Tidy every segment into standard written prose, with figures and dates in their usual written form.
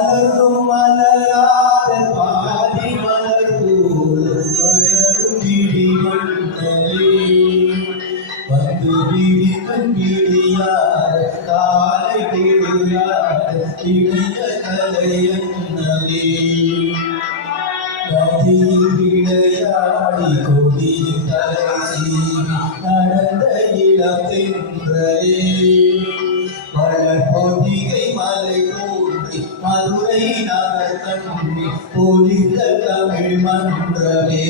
மலரும் மலராத பாதி மலர் போல் வளரும் விழி மன்னரே வந்து விழிக்கும் விழியார் காலை விழியார் இணைய கலையன்னவே நதியில் விளையாடி கொடியில் தலை சீவி நடந்த இளம் தென்றலே மலர் பொதிகை மலை தோன்றி மதுரை நகர் கண்ணி பொலிந்த தமிழ் மன்றமே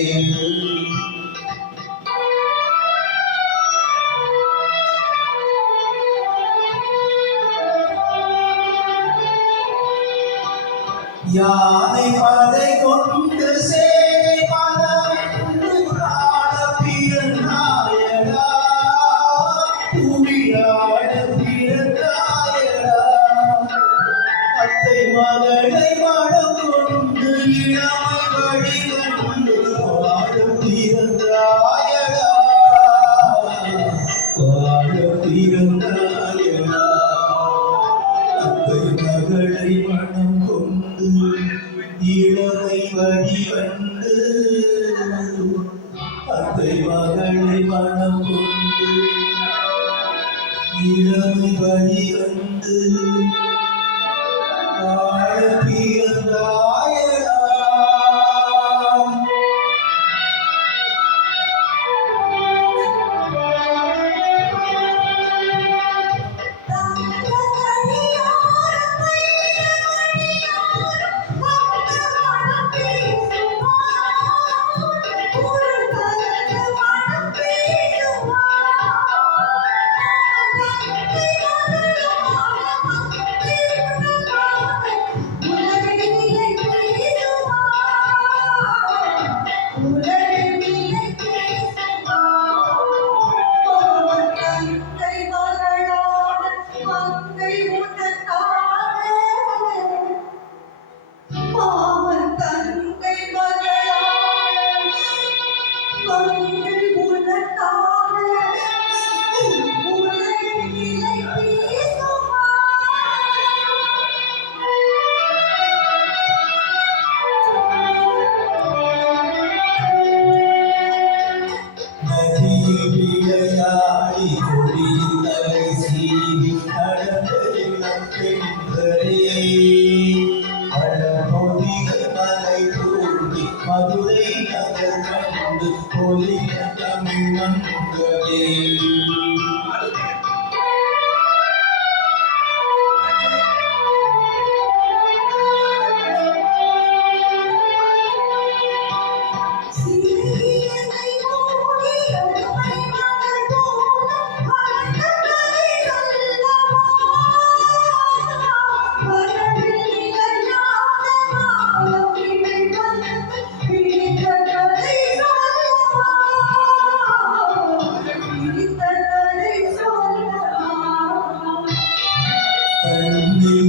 யானை பதை கொண்டு சேவை பலவென்று காண பிறந்தாயடா புவியாட பிறந்தாயடா அத்தை மகளை மனம் கொண்டு இளமை வழி கண்டு வாழ பிறந்தாயடா வாழ பிறந்தாயடா அத்தை மகளை மனம் கொண்டு இளமை வழி கண்டு அத்தை மகளை மனம் கொண்டு இளமை வழி கண்டு வாழ பிறந்தாயடா விளையாடி கொடியில் தலை சீவி நடந்த இளம் பெண்களே பழமொழிகள் மலை தோன்றி மதுரை நகர் கண்டு பொலிந்த தமிழ் மன்றமே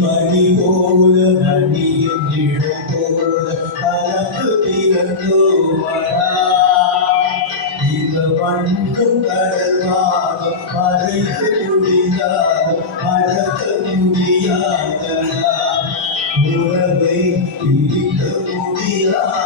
மணி போல மணியின் இடம் போல கலந்து பிறந்தோமடா இந்த மண்ணும் கடல்வானம் மறைக்க முடியாத மறக்க முடியாதடா உறவை பிரிக்க முடியாது